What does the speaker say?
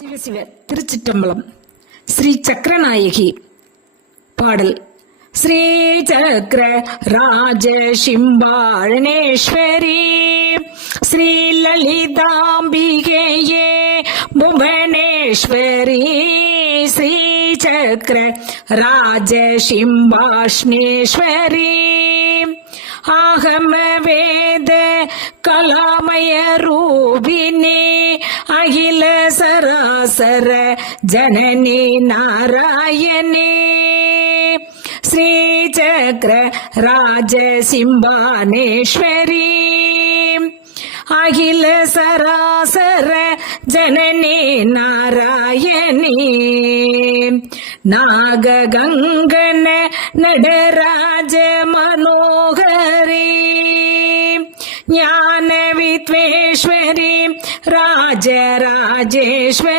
ശിവ ശിവ തിരുച്ചിറ്റമ്പളം ശ്രീ ചക്രനായകി പാടൽ ശ്രീചക്ര രാജശിംബാഴനേശ്വരി ശ്രീ ലളിതാംബികേ ഭുവനേശ്വരി ശ്രീചക്ര രാജശിംബാഷ്ണേശ്വരി ആഹമ വേദ കലാമയ റൂപിനി അഖില സരാ சர ஜனனே நாராயணே ஸ்ரீசக்கர ராஜ சிம்பானேஸ்வரி அகில சராசர ஜனனே நாராயணே நாககங்கன நடராஜ மனோகரே ஞான வித்வேஸ்வரி ராஜராஜேஸ்வரி